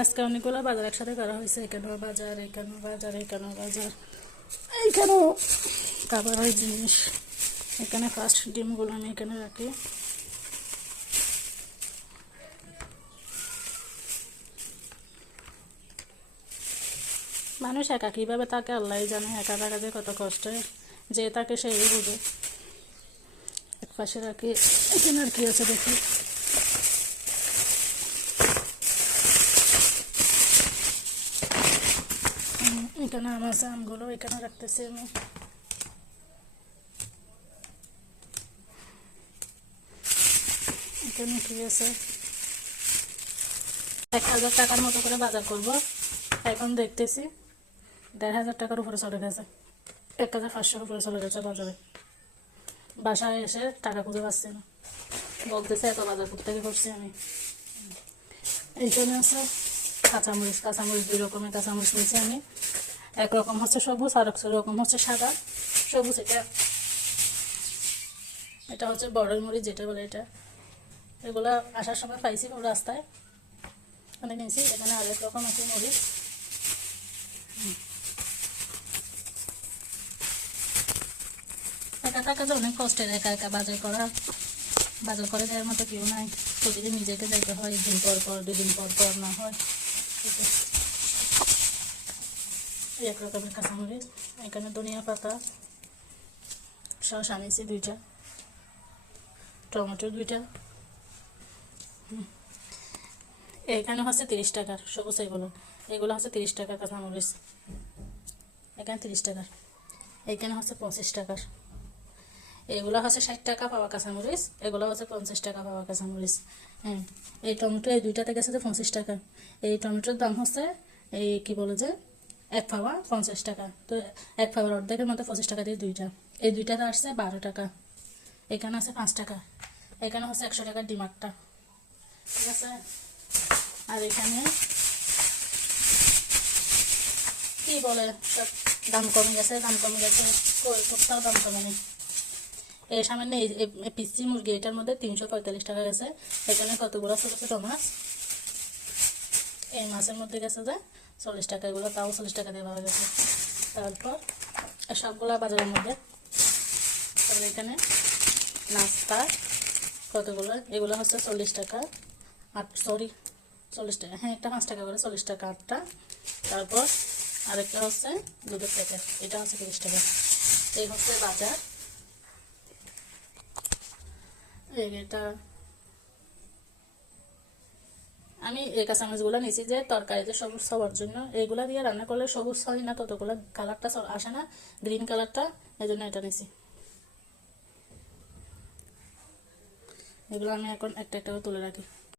আজকে অনেকগুলো বাজার একসাথে করা হয়েছে। এখানেও বাজার, এখানেও বাজার, এখানেও বাজার, এইখানেও খাবারের জিনিস। এখানে ফার্স্ট ডিমগুলো আমি এখানে রাখি। মানুষ একা কীভাবে তাকে আল্লাহ জানে, একা থাকাতে কত কষ্ট, যে তাকে সেই বুঝে। এক পাশে রাখি। এখানে আর কি আছে দেখি। এখানে আম আছে, আমগুলো এখানে রাখতেছি আমি। এখানে কি আছে, 1000 টাকার মতো করে বাজার করব। এখন দেখতেছি 1500 টাকার উপরে চলে গেছে, 1500 উপরে চলে গেছে বাজারে। বাসায় এসে টাকা খুঁজে পাচ্ছি না, বলতেছে এত বাজার করতে করছি আমি। এইখানে আছে কাঁচামরিচ, কাঁচামরিচ 2 রকমের কাঁচামরিচ নিয়েছি আমি। একরকম হচ্ছে সবুজ আর এক রকম হচ্ছে সাদা। সবুজ এটা হচ্ছে বড় মরিচ যেটা বলে, এটা এগুলা আসার সময় পাইছি রাস্তায়, ওখানে নিয়েছি। এখানে আরেক রকম আছে মরিচ। একা টাকা যে অনেক কষ্টের, একা একা বাজার করা। বাজার করে দেওয়ার মতো কেউ নাই, প্রতিদিন নিজেকে যাইতে হয়, 1 দিন পর পর 2 দিন পর পর না হয়। এক রকমের কাঁচামরিচ। এখানে ধনিয়া পাতা, শসা নিয়েছি 2টা, টমেটো 2টা। এখানে হচ্ছে 30 টাকার সবুজ, এগুলো হচ্ছে 30 টাকার কাঁচামরিচ। এখানে 30 টাকার। এখানে হচ্ছে 25 টাকার। এগুলো হচ্ছে 60 টাকা পাওয়া কাঁচামরিচ, এগুলো হচ্ছে 50 টাকা পাওয়া কাঁচামরিচ। হ্যাঁ, এই টমেটো এই 2টাতে গেছে যে 25 টাকা। এই টমেটোর দাম হচ্ছে এই কি বলে যে 1 পাওয়া 50 টাকা। তো 1 পাওয়ার অর্ধেকের মধ্যে 25 টাকা দিয়ে 2টা, এই 2টাতে আসছে 12 টাকা। এখানে আছে 5 টাকা। এখানে হচ্ছে 100 টাকার ডিমারটা, ঠিক আছে। আর এখানে কি বলে সব দাম কমে গেছে, দাম কমে গেছে, কোথাও দাম কমে নেই। এই সামান্য এই পিসি মুরগি, এটার মধ্যে 345 টাকা গেছে। এখানে কতগুলো ছোটো ছোটো মাছ, এই মাছের মধ্যে গেছে যে 40 টাকা। এগুলো তাও 40 টাকা দিয়ে পাওয়া গেছে। তারপর সবগুলা বাজারের মধ্যে। তারপরে এখানে নাস্তা কতগুলো, এগুলো হচ্ছে 40 টাকা, 40 টাকা, হ্যাঁ একটা 5 টাকা করে, 40 টাকা 8টা। তারপর আরেকটা হচ্ছে দুধের প্যাকেট, এটা হচ্ছে 30 টাকা। এই হচ্ছে বাজার। এটা আমি এই কাঁচামরিচগুলো নিয়েছি যে তরকারিতে সবুজ হওয়ার জন্য। এইগুলা দিয়ে রান্না করলে সবুজ হয় না, ততগুলো কালারটা আসে না, গ্রিন কালারটা, এই জন্য এটা নিয়েছি। এগুলো আমি এখন একটা একটা করে তুলে রাখি।